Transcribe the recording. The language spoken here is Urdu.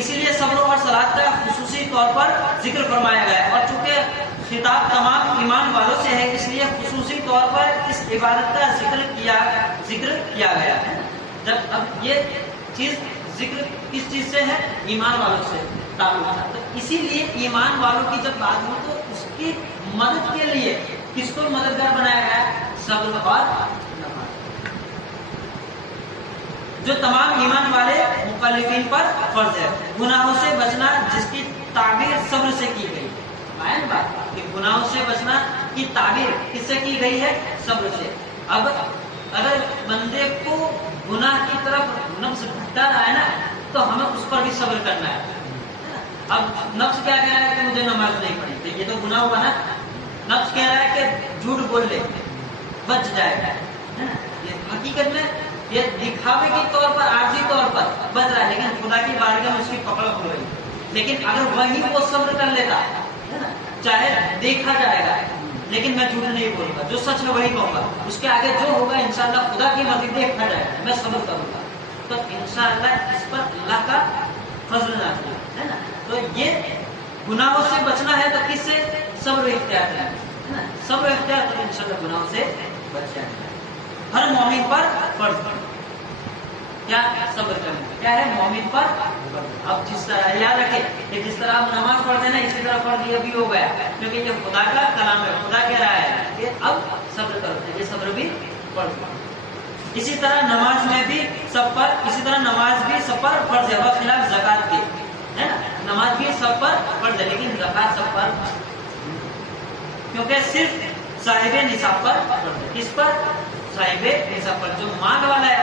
اسی لیے صبر اور صلات کا خصوصی طور پر ذکر فرمایا گیا ہے، اور چونکہ خطاب تمام ایمان والوں سے ہے اس لیے خصوصی طور پر اس عبادت کا ذکر کیا گیا ہے۔ جب اب یہ چیز ذکر کس چیز سے ہے؟ ایمان والوں سے تعلق ہے، تو اسی لیے ایمان والوں کی جب بات ہو تو اس کی مدد کے لیے کس کو مددگار بنایا گیا ہے؟ صبر اور نماز، جو تمام ایمان والے مکلفین پر فرض ہے۔ گناہوں سے بچنا جس کی تعبیر صبر سے کی گئی، معین بات کہ گناہوں سے بچنا کی تعبیر کس سے کی گئی ہے؟ صبر سے۔ اب اگر بندے کو گناہ کی طرف نفس بھٹکا رہا ہے نا تو ہمیں اس پر بھی صبر کرنا ہے۔ اب نفس کیا کہہ رہا ہے کہ مجھے نماز نہیں پڑھی، تو یہ تو گناہ ہوا نا۔ نفس کہہ رہا ہے کہ جھوٹ بول لے بچ جائے گا، ہے نا، یہ حقیقت میں یہ دکھاوے کے طور پر عارضی طور پر بچ رہا ہے، لیکن خدا کی بارگاہ میں اس کی پکڑ ہو رہی ہے۔ لیکن اگر وہی وہ صبر کر لیتا ہے نا، چاہے دیکھا جائے گا لیکن میں جھوٹ نہیں بولوں گا، جو سچ ہے وہی کہوں گا، اس کے آگے جو ہوگا انشاءاللہ خدا کی مرضی دیکھا جائے گا، میں صبر کروں گا، تو انشاءاللہ اس پر اللہ کا فضل نازل ہے نا۔ تو یہ گناہوں سے بچنا ہے تو کس سے؟ صبر اختیار کرنا ہے نا، صبر اختیار تو انشاءاللہ گناہوں سے بچ جائے گا۔ ہر مومن پر فرض کیا؟ صبر کرنا کیا ہے؟ مومن پر فرض۔ اب جس طرح یاد رکھے کہ جس طرح ہم نماز پڑھتے ہیں نا اسی طرح فرض یہ بھی ہو گیا، کیونکہ یہ خدا کا کلام ہے، خدا کہہ رہا ہے کہ اب صبر کرو، یہ صبر بھی فرض۔ اسی طرح نماز میں بھی سب پر، اسی طرح نماز بھی سب پر فرض ہے، بخلاف زکات کے، ہے نا، نماز بھی سب پر فرض ہے لیکن زکات سب پر، کیونکہ صرف صاحب نصاب پر فرض ہے۔ کس پر؟ صاحب نصاب پر، جو مال والا ہے۔